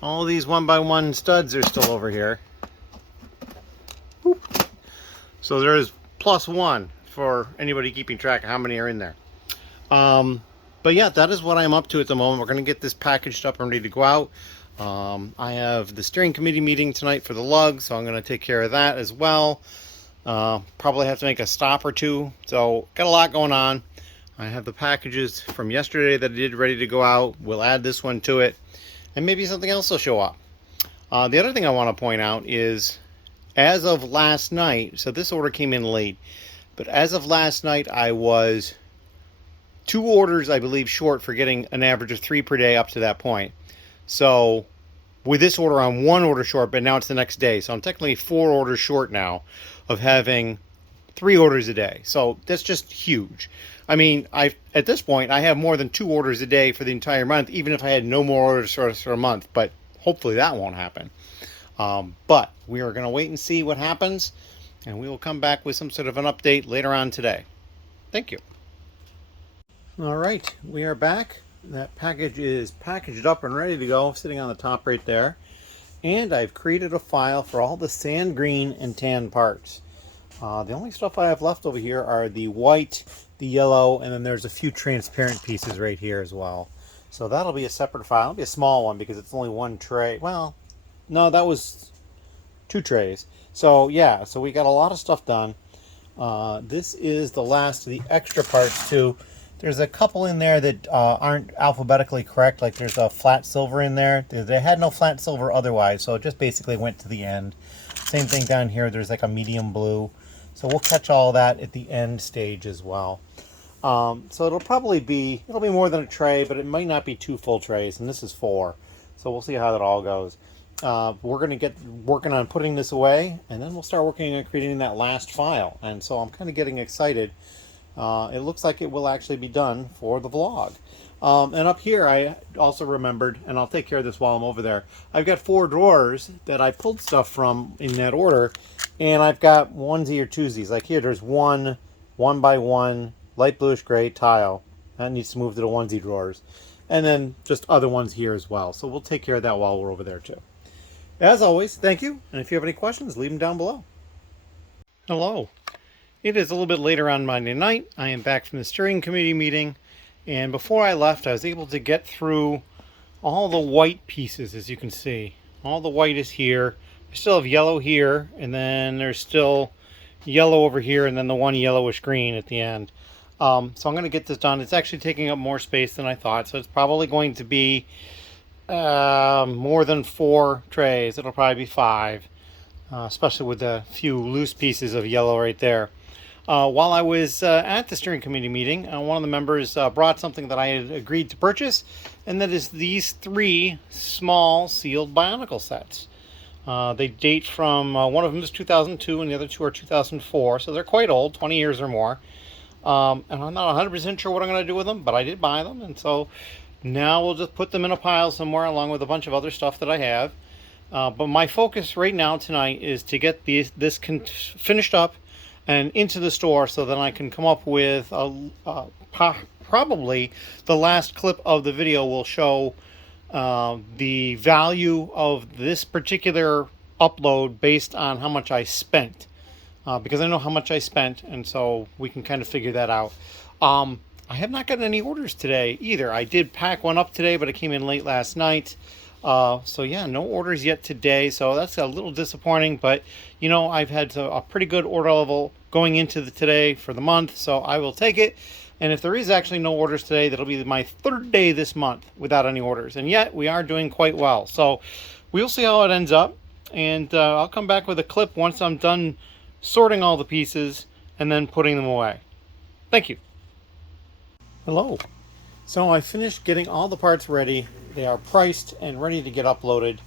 all these 1x1 studs are still over here. Boop. So there's +1 for anybody keeping track of how many are in there. But yeah, that is what I'm up to at the moment. We're going to get this packaged up and ready to go out. I have the steering committee meeting tonight for the lug, so I'm going to take care of that as well. Probably have to make a stop or two. So got a lot going on. I have the packages from yesterday that I did ready to go out. We'll add this one to it, and maybe something else will show up. The other thing I want to point out is, as of last night, so this order came in late, but as of last night, I was 2 orders, I believe, short for getting an average of 3 per day up to that point. So with this order, I'm 1 order short, but now it's the next day. So I'm technically 4 orders short now of having 3 orders a day. So that's just huge. I mean, at this point, I have more than 2 orders a day for the entire month, even if I had no more orders for a month. But hopefully that won't happen. But we are going to wait and see what happens, and we will come back with some sort of an update later on today. Thank you. All right, we are back. That package is packaged up and ready to go, sitting on the top right there. And I've created a file for all the sand green and tan parts. The only stuff I have left over here are the white, the yellow, and then there's a few transparent pieces right here as well. So that'll be a separate file. It'll be a small one because it's only 1 tray. Well, no, that was 2 trays. So yeah, so we got a lot of stuff done. This is the last of the extra parts too. There's a couple in there that aren't alphabetically correct, like there's a flat silver in there. They had no flat silver otherwise, so it just basically went to the end. Same thing down here, there's like a medium blue. So we'll catch all that at the end stage as well. So it'll be more than a tray, but it might not be 2 full trays, and this is 4. So we'll see how that all goes. We're going to get working on putting this away, and then we'll start working on creating that last file. And so I'm kind of getting excited. It looks like it will actually be done for the vlog. And up here I also remembered, and I'll take care of this while I'm over there, I've got 4 drawers that I pulled stuff from in that order, and I've got onesie or twosies. Like here, there's 1 1x1 light bluish gray tile. That needs to move to the onesie drawers. And then just other ones here as well. So we'll take care of that while we're over there too. As always, thank you, and if you have any questions, leave them down below. Hello. It is a little bit later on Monday night. I am back from the steering committee meeting, and before I left, I was able to get through all the white pieces, as you can see. All the white is here. I still have yellow here, and then there's still yellow over here, and then the one yellowish green at the end. So I'm going to get this done. It's actually taking up more space than I thought, so it's probably going to be more than 4 trays. It'll probably be 5, especially with a few loose pieces of yellow right there. While I was at the steering committee meeting, one of the members brought something that I had agreed to purchase, and that is these 3 small sealed Bionicle sets. They date from, one of them is 2002 and the other 2 are 2004, so they're quite old, 20 years or more. And I'm not 100% sure what I'm going to do with them, but I did buy them, and so now we'll just put them in a pile somewhere along with a bunch of other stuff that I have. But my focus right now tonight is to get this finished up and into the store, so that I can come up with probably the last clip of the video will show the value of this particular upload based on how much I spent. because I know how much I spent, and so we can kind of figure that out. I have not gotten any orders today either. I did pack one up today, but it came in late last night. So yeah, no orders yet today. So that's a little disappointing, but you know, I've had a pretty good order level going into today for the month, so I will take it. And if there is actually no orders today, that'll be my third day this month without any orders. And yet we are doing quite well. So we'll see how it ends up. And I'll come back with a clip once I'm done sorting all the pieces and then putting them away. Thank you. Hello. So I finished getting all the parts ready. They are priced and ready to get uploaded.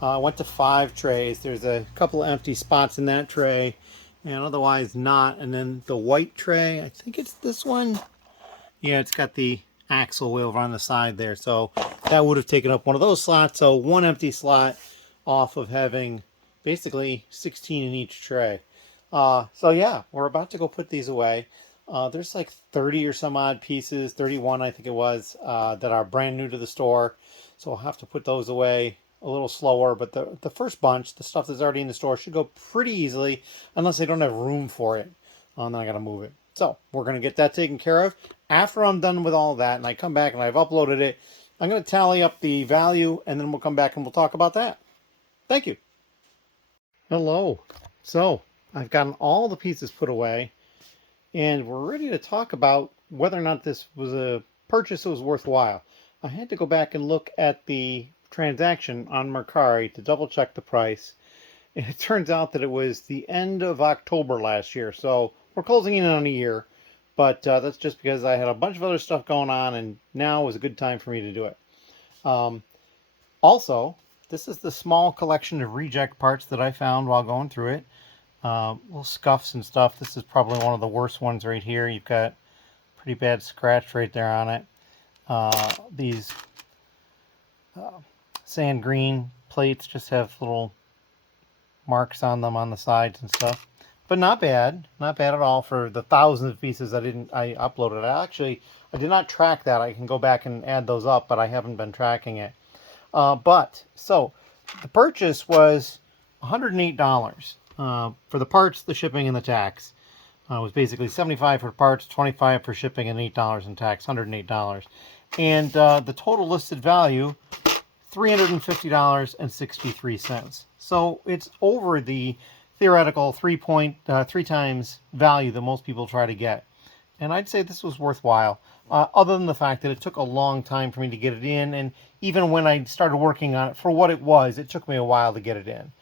I went to 5 trays. There's a couple empty spots in that tray and otherwise not. And then the white tray, I think it's this one. Yeah, it's got the axle wheel on the side there. So that would have taken up one of those slots. So one empty slot off of having basically 16 in each tray. So yeah, we're about to go put these away. There's like 30 or some odd pieces, 31 I think it was, that are brand new to the store. So I'll have to put those away a little slower. But the first bunch, the stuff that's already in the store, should go pretty easily unless they don't have room for it. Then I got to move it. So we're going to get that taken care of. After I'm done with all that and I come back and I've uploaded it, I'm going to tally up the value and then we'll come back and we'll talk about that. Thank you. Hello. So I've gotten all the pieces put away and we're ready to talk about whether or not this was a purchase that was worthwhile. I had to go back and look at the transaction on Mercari to double check the price. And it turns out that it was the end of October last year. So we're closing in on a year. But that's just because I had a bunch of other stuff going on and now was a good time for me to do it. Also, this is the small collection of reject parts that I found while going through it. Little scuffs and stuff. This is probably one of the worst ones right here. You've got pretty bad scratch right there on it. These sand green plates just have little marks on them on the sides and stuff. But not bad at all for the thousands of pieces I uploaded. I did not track that. I can go back and add those up, but I haven't been tracking it. So the purchase was $108 for the parts, the shipping, and the tax. It was basically $75 for parts, $25 for shipping, and $8 in tax. $108, and the total listed value $350.63. So it's over the theoretical 3 times value that most people try to get. And I'd say this was worthwhile, other than the fact that it took a long time for me to get it in. And even when I started working on it for what it was, it took me a while to get it in.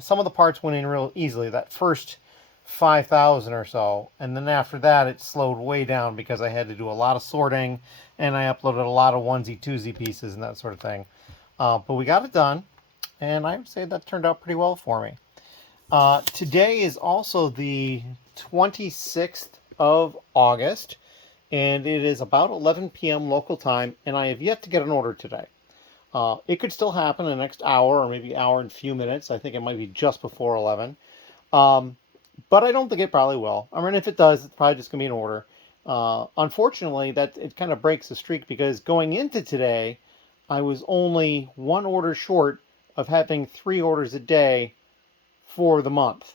Some of the parts went in real easily, that first 5,000 or so. And then after that, it slowed way down because I had to do a lot of sorting and I uploaded a lot of onesie-twosie pieces and that sort of thing. But we got it done. And I would say that turned out pretty well for me. Today is also the 26th of August, and it is about 11 p.m. local time, and I have yet to get an order today. It could still happen in the next hour or maybe hour and a few minutes. I think it might be just before 11. But I don't think it probably will. I mean, if it does, it's probably just going to be an order. Unfortunately, it kind of breaks the streak because going into today, I was only one order short of having 3 orders a day for the month.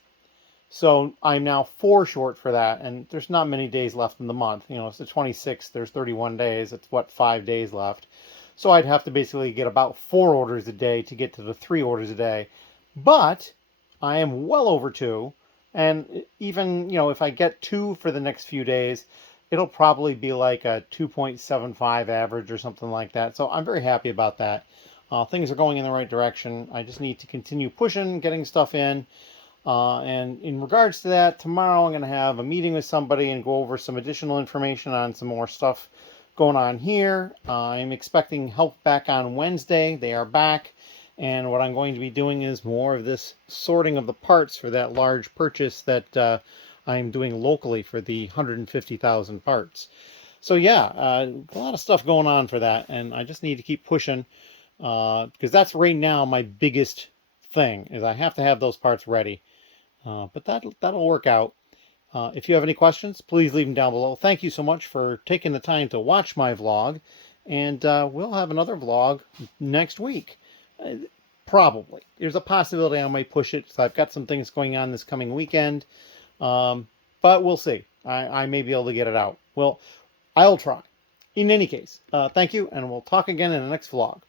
So I'm now 4 short for that, and there's not many days left in the month. You know, it's the 26th, there's 31 days, it's 5 days left. So I'd have to basically get about 4 orders a day to get to the 3 orders a day. But I am well over 2, and even, you know, if I get 2 for the next few days, it'll probably be like a 2.75 average or something like that. So I'm very happy about that. Things are going in the right direction. I just need to continue pushing, getting stuff in. And in regards to that, tomorrow I'm going to have a meeting with somebody and go over some additional information on some more stuff going on here. I'm expecting help back on Wednesday. They are back. And what I'm going to be doing is more of this sorting of the parts for that large purchase that I'm doing locally for the 150,000 parts. So yeah, a lot of stuff going on for that. And I just need to keep pushing. Because that's right now my biggest thing is I have to have those parts ready. But that'll work out. If you have any questions, please leave them down below. Thank you so much for taking the time to watch my vlog. And we'll have another vlog next week. Probably. There's a possibility I might push it. So I've got some things going on this coming weekend. But we'll see. I may be able to get it out. Well, I'll try. In any case, thank you, and we'll talk again in the next vlog.